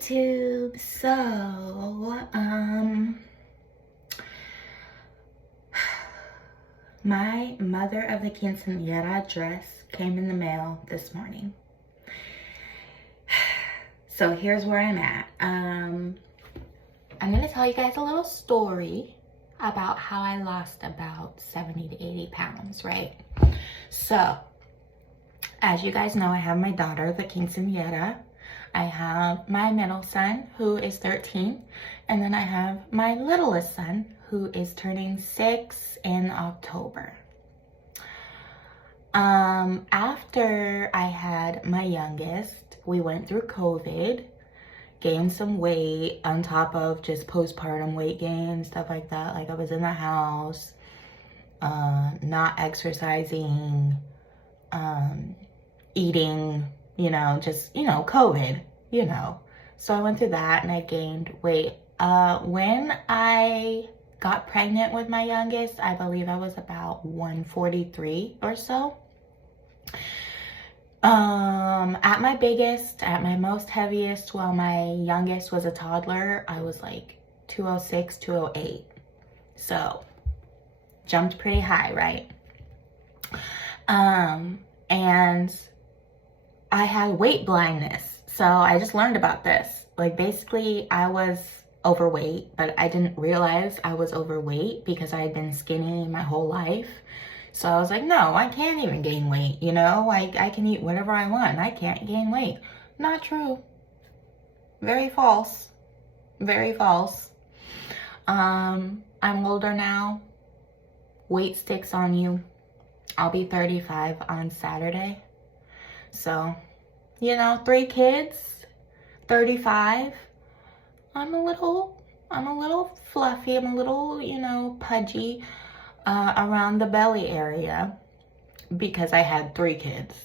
YouTube. My Mother of the Quinceanera dress came in the mail this morning. So here's where I'm at. I'm gonna tell you guys a little story about how I lost about 70 to 80 pounds, right? So, as you guys know, I have my daughter, the Quinceanera. I have my middle son, who is 13. And then I have my littlest son, who is turning 6 in October. After I had my youngest, we went through COVID, gained some weight on top of just postpartum weight gain, stuff like that. Like I was in the house, not exercising, eating, just, COVID, So I went through that and I gained weight. When I got pregnant with my youngest, I believe I was about 143 or so. At my biggest, at my most heaviest, while my youngest was a toddler, I was like 206, 208. So, jumped pretty high, right? And I had weight blindness. So I just learned about this. Like basically I was overweight, but I didn't realize I was overweight because I had been skinny my whole life. So I was like, no, I can't even gain weight, I can eat whatever I want. I can't gain weight. Not true. Very false. Very false. I'm older now. Weight sticks on you. I'll be 35 on Saturday. So, 3 kids, 35. I'm a little fluffy. I'm a little, pudgy around the belly area because I had 3 kids.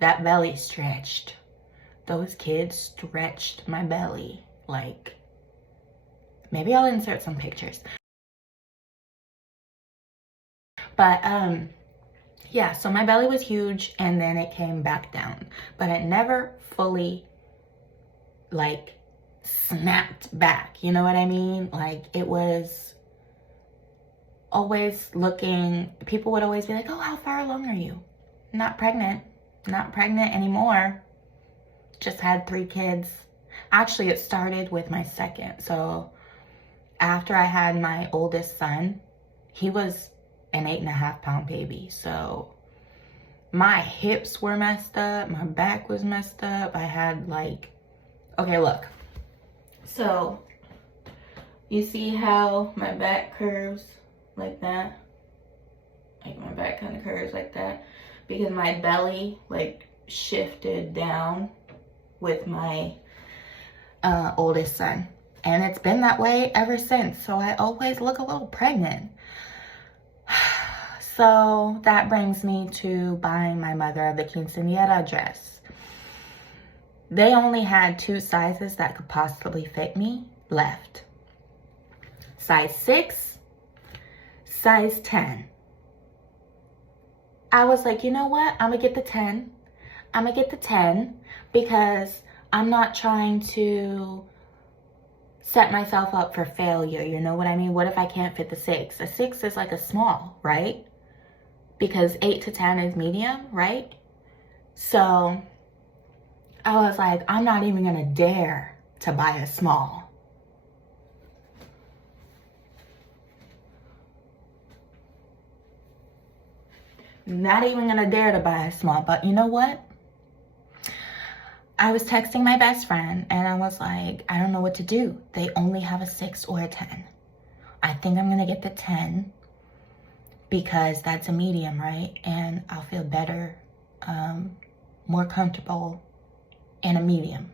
That belly stretched. Those kids stretched my belly. Like, maybe I'll insert some pictures. But, yeah, so my belly was huge and then it came back down. But it never fully, snapped back. You know what I mean? Like, it was always looking, people would always be like, oh, how far along are you? Not pregnant. Not pregnant anymore. Just had 3 kids. Actually, it started with my second. So, after I had my oldest son, he was an 8.5-pound baby. So my hips were messed up, my back was messed up. I had okay, look. So you see how my back curves like that? Like my back kind of curves like that because my belly shifted down with my oldest son. And it's been that way ever since. So I always look a little pregnant. So that brings me to buying my Mother of the Quinceanera dress. They only had 2 sizes that could possibly fit me left. Size 6, size 10. I was like, you know what? I'm gonna get the 10. I'm gonna get the 10 because I'm not trying to set myself up for failure. You know what I mean? What if I can't fit the 6? A 6 is like a small, right? Because 8 to 10 is medium, right? So I was like, I'm not even gonna dare to buy a small. Not even gonna dare to buy a small. But you know what? I was texting my best friend and I was like, I don't know what to do. They only have a 6 or a 10. I think I'm gonna get the 10 because that's a medium, right? And I'll feel better, more comfortable in a medium.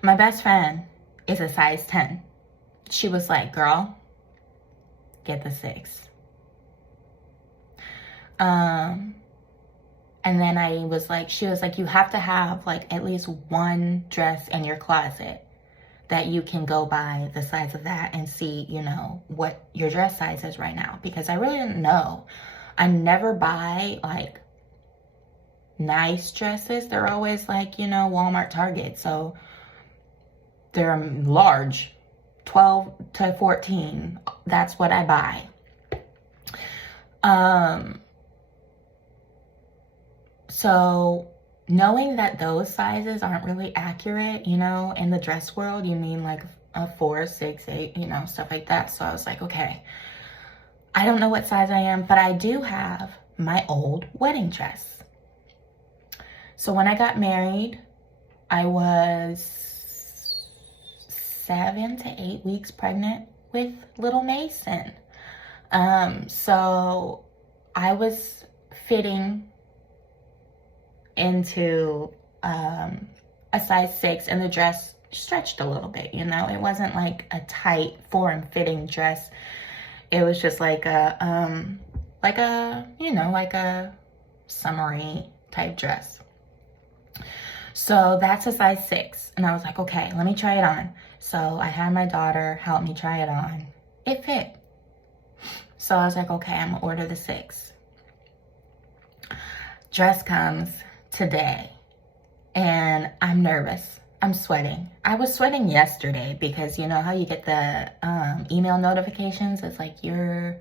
My best friend is a size 10. She was like, girl, get the 6. And then she was like, you have to have at least one dress in your closet that you can go by the size of that and see, what your dress size is right now. Because I really didn't know. I never buy nice dresses, they're always like, you know, Walmart, Target. So they're large, 12 to 14. That's what I buy. So knowing that those sizes aren't really accurate, you know, in the dress world, you mean like a 4, 6, 8, you know, stuff like that. So I was like, okay, I don't know what size I am, but I do have my old wedding dress. So when I got married, I was 7 to 8 weeks pregnant with little Mason. So I was fitting into a size 6, and the dress stretched a little bit, you know. It wasn't like a tight form-fitting dress. It was just like a you know, like a summery type dress. So that's a size 6, and I was like, okay, let me try it on. So I had my daughter help me try it on. It fit. So I was like, okay, I'm gonna order the 6. Dress comes today, and I'm nervous. I'm sweating. I was sweating yesterday because you know how you get the email notifications? It's like your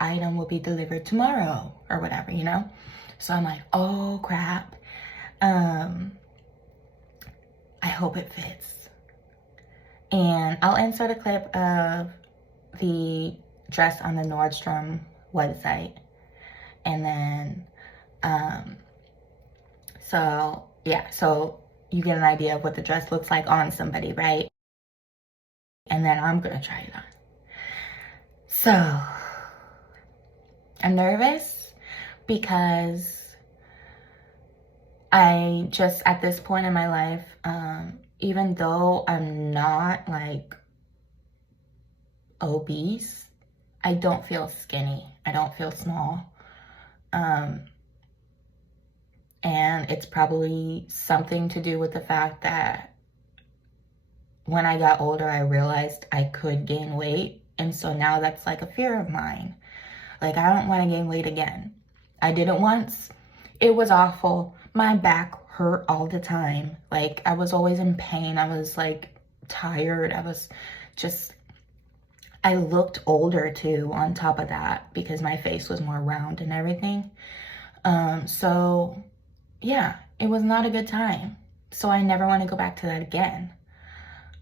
item will be delivered tomorrow or whatever, you know? So I'm like, oh crap. I hope it fits. And I'll insert a clip of the dress on the Nordstrom website. And then, so yeah, so you get an idea of what the dress looks like on somebody, right? And then I'm gonna try it on. So I'm nervous because I just, at this point in my life, even though I'm not like obese, I don't feel skinny. I don't feel small. And it's probably something to do with the fact that when I got older, I realized I could gain weight. And so now that's like a fear of mine. Like, I don't want to gain weight again. I did it once. It was awful. My back hurt all the time. Like, I was always in pain. I was like tired. I looked older too on top of that because my face was more round and everything. So yeah, it was not a good time. So I never want to go back to that again.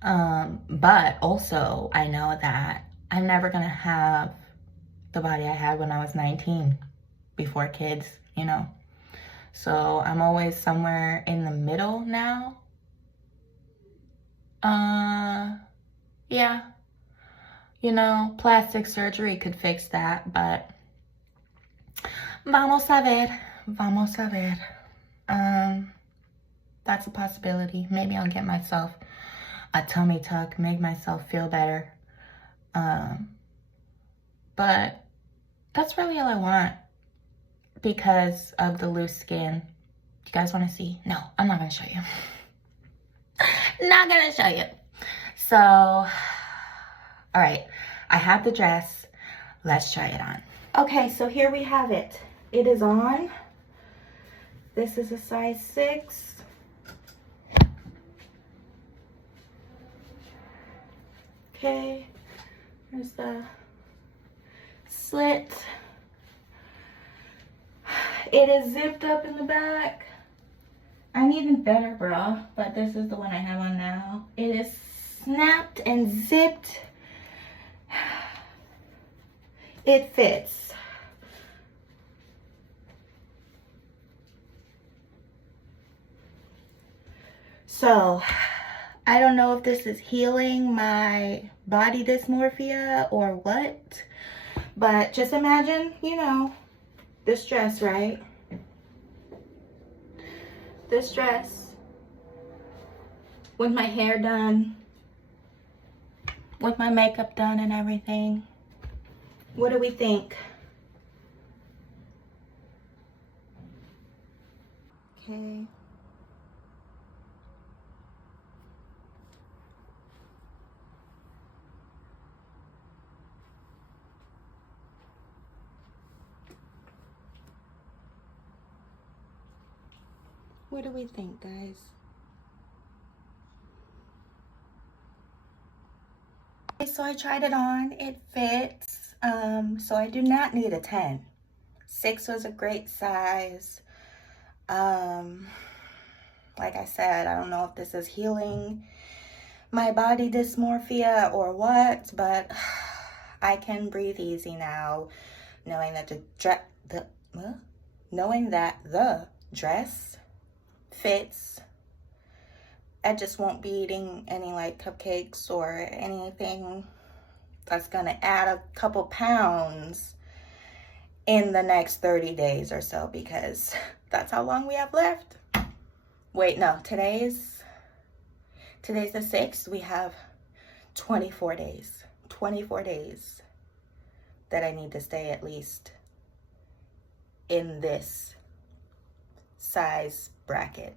But also I know that I'm never gonna have the body I had when I was 19 before kids, you know. So I'm always somewhere in the middle now. Yeah, you know, plastic surgery could fix that, but vamos a ver. That's a possibility. Maybe I'll get myself a tummy tuck, make myself feel better. But that's really all I want because of the loose skin. You guys want to see? No, I'm not going to show you. Not going to show you. So, all right. I have the dress. Let's try it on. Okay, so here we have it. It is on. This is a size 6. Okay, there's the slit. It is zipped up in the back. I need a better bra, but this is the one I have on now. It is snapped and zipped. It fits. So, I don't know if this is healing my body dysmorphia or what, but just imagine, you know, this dress, right? This dress with my hair done, with my makeup done and everything. What do we think? Okay. What do we think, guys? Okay, so I tried it on. It fits. So I do not need a 10. 6 was a great size. Like I said, I don't know if this is healing my body dysmorphia or what, but I can breathe easy now, knowing that the dress fits. I just won't be eating any like cupcakes or anything that's gonna add a couple pounds in the next 30 days or so, because that's how long we have left. Wait, no, today's the 6th. We have 24 days. 24 days that I need to stay at least in this size bracket.